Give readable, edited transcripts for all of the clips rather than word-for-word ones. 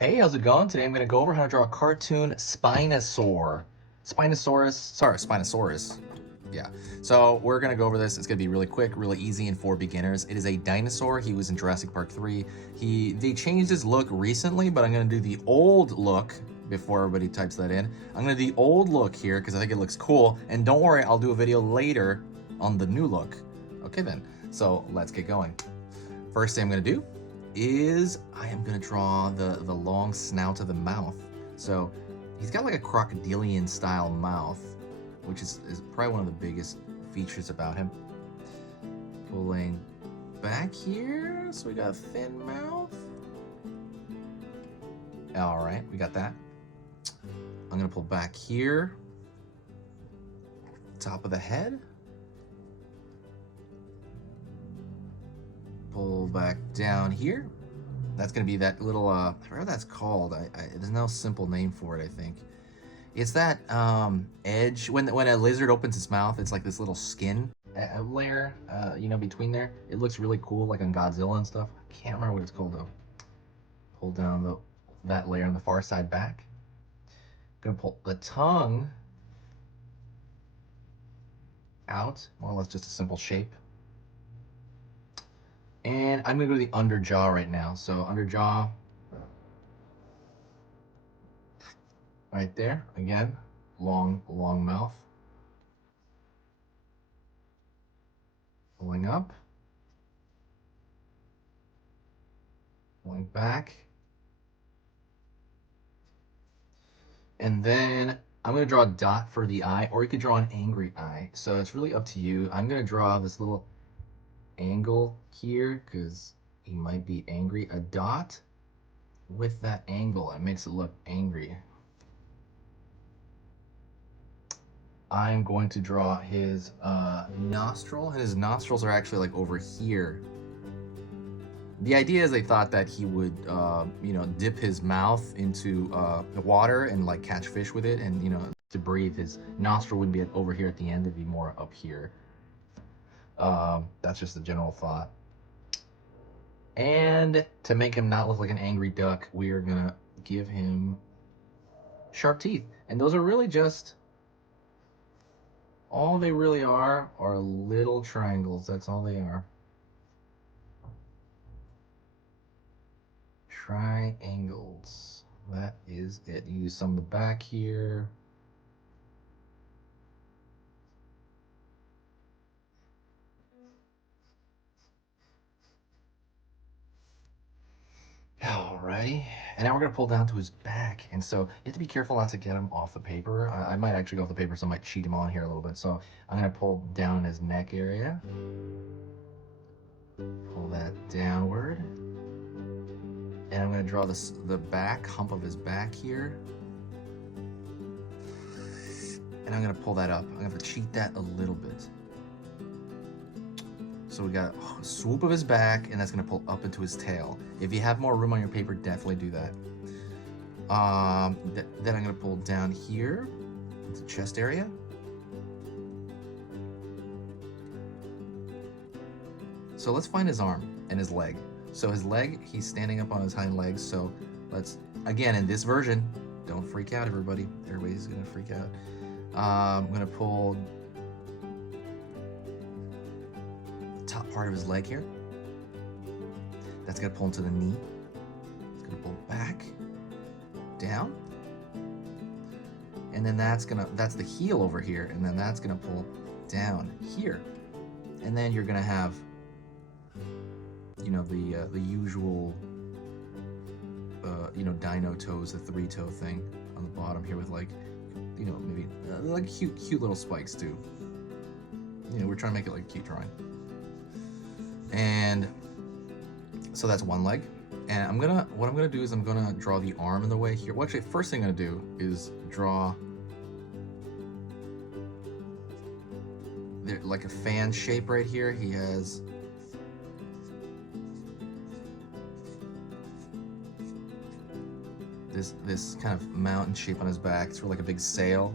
Hey, how's it going? Today I'm going to go over how to draw a cartoon Spinosaur. Spinosaurus. Yeah. So we're going to go over this. It's going to be really quick, really easy, and for beginners. It is a dinosaur. He was in Jurassic Park 3. They changed his look recently, but I'm going to do the old look before everybody types that in. I'm going to do the old look here because I think it looks cool. And don't worry, I'll do a video later on the new look. Okay then. So let's get going. First thing I'm going to do is I am gonna draw the long snout of the mouth. So he's got like a crocodilian style mouth, which is probably one of the biggest features about him. Pulling back here, so we got a thin mouth. All right, we got that. I'm gonna pull back here, top of the head. Pull back down here. That's gonna be that little, I forgot what that's called. There's no simple name for it, I think. It's that edge, when a lizard opens its mouth, it's like this little skin layer, between there. It looks really cool, like on Godzilla and stuff. I can't remember what it's called though. Pull down that layer on the far side back. Gonna pull the tongue out, more or less just a simple shape. And I'm gonna go to the under jaw right now. So under jaw, right there. Again, long mouth. Pulling up. Pulling back. And then I'm gonna draw a dot for the eye, or you could draw an angry eye. So it's really up to you. I'm gonna draw this little angle here because he might be angry. A dot with that angle, it makes it look angry. I'm going to draw his nostril, and his nostrils are actually like over here. The idea is they thought that he would, dip his mouth into the water and like catch fish with it, and to breathe, his nostril wouldn't be over here at the end; it'd be more up here. That's just the general thought. And to make him not look like an angry duck, we are gonna give him sharp teeth. And those are really just, all they really are little triangles. That's all they are. Triangles. That is it. You use some of the back here. Alrighty, and now we're gonna pull down to his back, and so you have to be careful not to get him off the paper. I might actually go off the paper, so I might cheat him on here a little bit. So I'm gonna pull down his neck area, pull that downward, and I'm gonna draw the back hump of his back here, and I'm gonna pull that up. I'm gonna cheat that a little bit. So we got a swoop of his back, and that's gonna pull up into his tail. If you have more room on your paper, definitely do that. Then I'm gonna pull down here, into the chest area. So let's find his arm and his leg. So his leg, he's standing up on his hind legs. So let's, again, in this version, don't freak out, everybody. Everybody's gonna freak out. I'm gonna pull top part of his leg here. That's gonna pull into the knee. It's gonna pull back, down, and then that's the heel over here, and then that's gonna pull down here, and then you're gonna have, the usual, dino toes, the 3-toe thing on the bottom here with like, maybe like cute little spikes too. We're trying to make it like a cute drawing. And so that's one leg. And what I'm gonna do is I'm gonna draw the arm in the way here. Well, actually, first thing I'm gonna do is draw like a fan shape right here. He has this kind of mountain shape on his back. It's sort of like a big sail.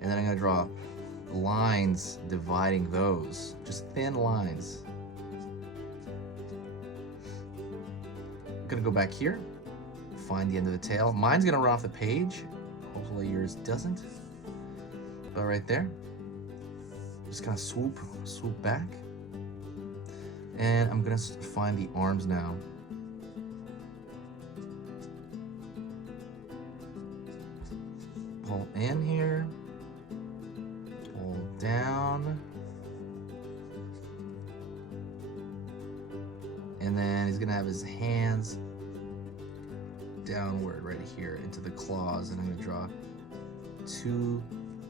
And then I'm gonna draw lines dividing those, just thin lines. I'm gonna go back here, find the end of the tail. Mine's gonna run off the page. Hopefully yours doesn't. But right there, just kind of swoop back. And I'm gonna find the arms now. Pull in here, pull down. And then he's gonna have his hands downward right here into the claws, and I'm gonna draw 2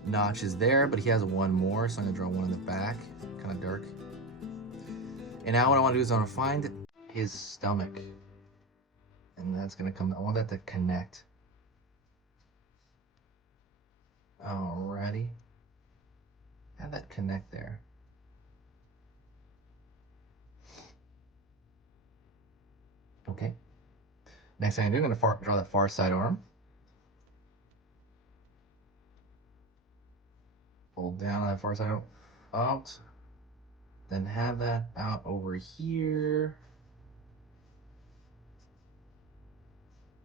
notches there, but he has one more, so I'm gonna draw one in the back, kind of dark. And now what I want to do is I want to find his stomach, and that's gonna come. I want that to connect. Alrighty, have that connect there. Okay. Next thing I do, I'm gonna draw that far side arm. Pull down on that far side arm, out. Then have that out over here.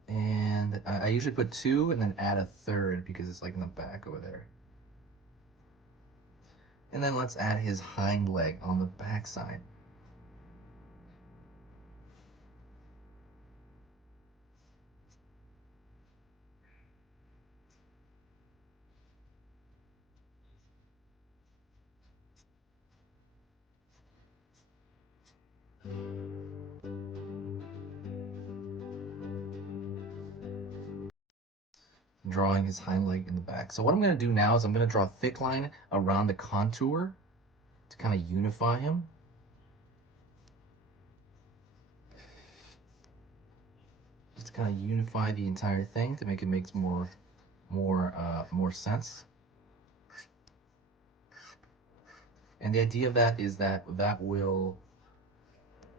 And I usually put 2 and then add a 3rd because it's like in the back over there. And then let's add his hind leg on the back side. Drawing his hind leg in the back. So what I'm going to do now is I'm going to draw a thick line around the contour to kind of unify him. Just to kind of unify the entire thing to make it make more sense. And the idea of that is that will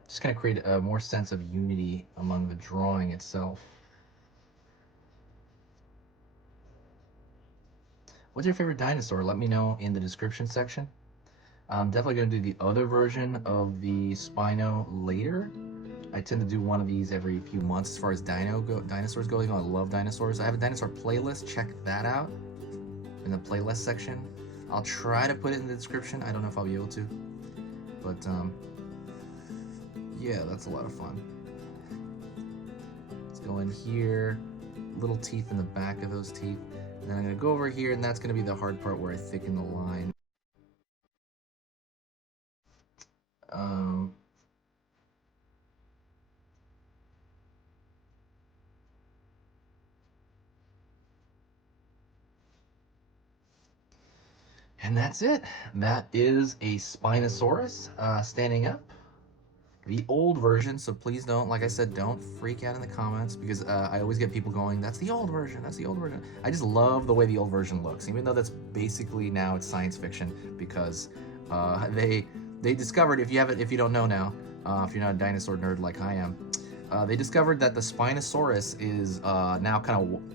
just kind of create a more sense of unity among the drawing itself. What's your favorite dinosaur? Let me know in the description section. I'm definitely going to do the other version of the Spino later. I tend to do one of these every few months as far as dinosaurs go. I love dinosaurs. I have a dinosaur playlist. Check that out in the playlist section. I'll try to put it in the description. I don't know if I'll be able to. But yeah, that's a lot of fun. Let's go in here. Little teeth in the back of those teeth. And then I'm going to go over here, and that's going to be the hard part where I thicken the line. And that's it. That is a Spinosaurus standing up. The old version, so please don't, like I said, don't freak out in the comments, because I always get people going, that's the old version, that's the old version. I just love the way the old version looks, even though that's basically now it's science fiction, because they discovered, if you don't know now, if you're not a dinosaur nerd like I am, they discovered that the Spinosaurus is now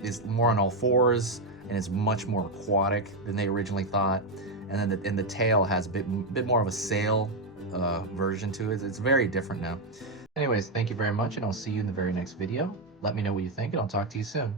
is more on all fours and is much more aquatic than they originally thought, and then the tail has a bit more of a sail version to it. It's very different now. Anyways, thank you very much, and I'll see you in the very next video. Let me know what you think, and I'll talk to you soon.